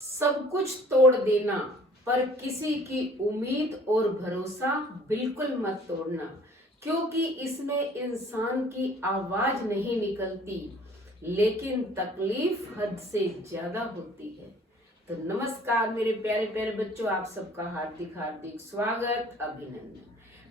सब कुछ तोड़ देना पर किसी की उम्मीद और भरोसा बिल्कुल मत तोड़ना, क्योंकि इसमें इंसान की आवाज नहीं निकलती, लेकिन तकलीफ हद से ज्यादा होती है। तो नमस्कार मेरे प्यारे प्यारे बच्चों, आप सबका हार्दिक हार्दिक स्वागत, अभिनंदन।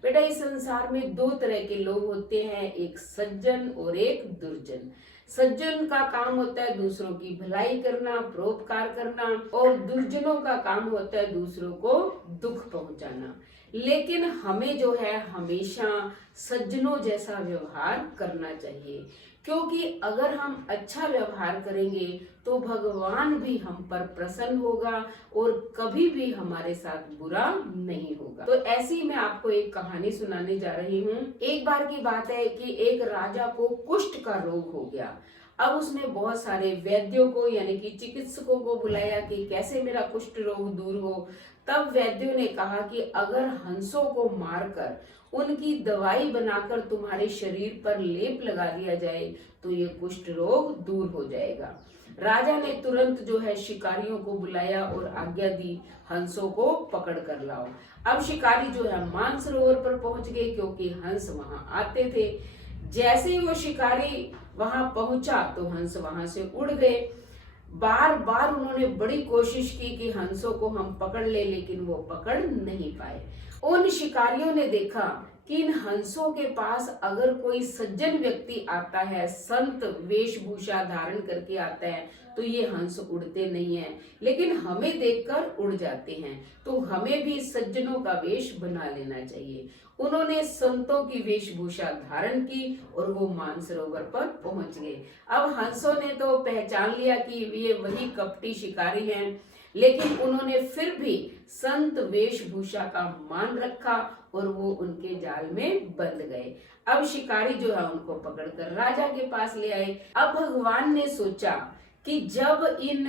बेटा, इस संसार में दो तरह के लोग होते हैं, एक सज्जन और एक दुर्जन। सज्जन का काम होता है दूसरों की भलाई करना, परोपकार करना, और दुर्जनों का काम होता है दूसरों को दुख पहुंचाना। लेकिन हमें जो है हमेशा सज्जनों जैसा व्यवहार करना चाहिए, क्योंकि अगर हम अच्छा व्यवहार करेंगे तो भगवान भी हम पर प्रसन्न होगा और कभी भी हमारे साथ बुरा नहीं होगा। तो ऐसी मैं आपको एक कहानी सुनाने जा रही हूँ। एक बार की बात है कि एक राजा को कुष्ठ का रोग हो गया। अब उसने बहुत सारे वैद्यों को यानी कि चिकित्सकों को बुलाया कि कैसे मेरा कुष्ठ रोग दूर हो। तब वैद्यों ने कहा कि अगर हंसों को मारकर उनकी दवाई बनाकर तुम्हारे शरीर पर लेप लगा दिया जाए तो ये कुष्ठ रोग दूर हो जाएगा। राजा ने तुरंत जो है शिकारियों को बुलाया और आज्ञा दी, हंसों को पकड़ कर लाओ। अब शिकारी जो है मानसरोवर पर पहुंच गए, क्योंकि हंस वहां आते थे। जैसे ही वो शिकारी वहां पहुंचा तो हंस वहां से उड़ गए। बार बार उन्होंने बड़ी कोशिश की कि हंसों को हम पकड़ ले, लेकिन वो पकड़ नहीं पाए। उन शिकारियों ने देखा कि इन हंसों के पास अगर कोई सज्जन व्यक्ति आता है, संत वेशभूषा धारण करके आता है, तो ये हंस उड़ते नहीं हैं, लेकिन हमें देखकर उड़ जाते हैं। तो हमें भी सज्जनों का वेश बना लेना चाहिए। उन्होंने संतों की वेशभूषा धारण की और वो मानसरोवर पर पहुंच गए। अब हंसों ने तो पहचान लिया कि ये वही कपटी शिकारी हैं, लेकिन उन्होंने फिर भी संत वेशभूषा का मान रखा और वो उनके जाल में बंध गए। अब शिकारी जो है उनको पकड़कर राजा के पास ले आए। अब भगवान ने सोचा कि जब इन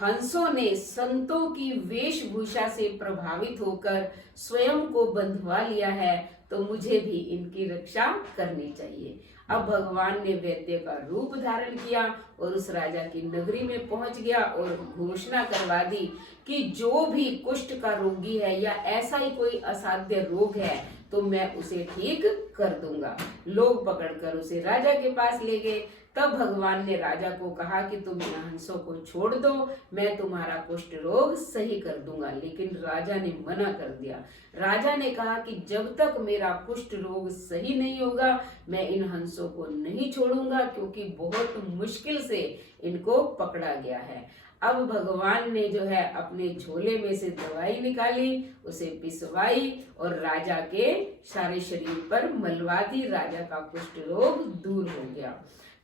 हंसों ने संतों की वेशभूषा से प्रभावित होकर स्वयं को बंधवा लिया है, तो मुझे भी इनकी रक्षा करनी चाहिए। अब भगवान ने वैद्य का रूप धारण किया और उस राजा की नगरी में पहुंच गया और घोषणा करवा दी कि जो भी कुष्ठ का रोगी है या ऐसा ही कोई असाध्य रोग है तो मैं उसे ठीक कर दूंगा। लोग पकड़कर उसे राजा के पास ले गए। तब भगवान ने राजा को कहा कि तुम इन हंसों को छोड़ दो, मैं तुम्हारा कुष्ठ रोग सही कर दूंगा। लेकिन राजा ने मना कर दिया। राजा ने कहा कि जब तक मेरा कुष्ठ रोग सही नहीं होगा मैं इन हंसों को नहीं छोड़ूंगा, क्योंकि बहुत मुश्किल से इनको पकड़ा गया है। अब भगवान ने जो है अपने झोले में से दवाई निकाली, उसे पिसवाई और राजा के सारे शरीर पर मलवा दी। राजा का कुष्ठ रोग दूर हो गया।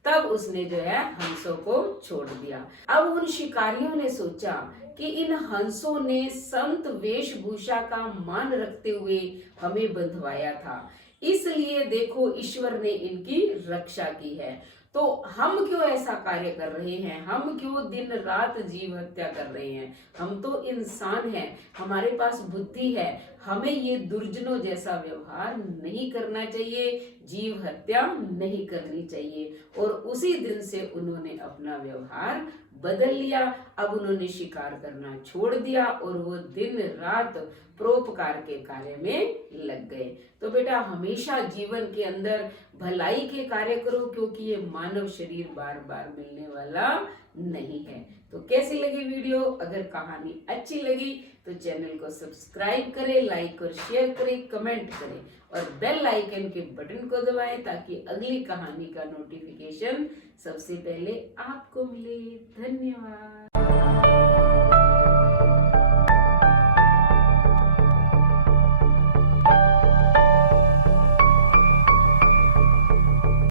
तब उसने जो है हंसों को छोड़ दिया। अब उन शिकारियों ने सोचा कि इन हंसों ने संत वेशभूषा का मान रखते हुए हमें बंधवाया था, इसलिए देखो ईश्वर ने इनकी रक्षा की है। तो हम क्यों ऐसा कार्य कर रहे हैं? हम क्यों दिन रात जीव हत्या कर रहे हैं? हम तो इंसान हैं, हमारे पास बुद्धि है। हमें ये दुर्जनों जैसा व्यवहार नहीं करना चाहिए, जीव हत्या नहीं करनी चाहिए। और उसी दिन से उन्होंने अपना व्यवहार बदल लिया। अब उन्होंने शिकार करना छोड़ दिया और वो दिन रात परोपकार के कार्य में लग गए। तो बेटा, हमेशा जीवन के अंदर भलाई के कार्य करो, क्योंकि ये मानव शरीर बार बार मिलने वाला नहीं है। तो कैसी लगी वीडियो? अगर कहानी अच्छी लगी तो चैनल को सब्सक्राइब करें, लाइक और शेयर करें, कमेंट करें और बेल आइकन के बटन को दबाएं ताकि अगली कहानी का नोटिफिकेशन सबसे पहले आपको मिले। धन्यवाद।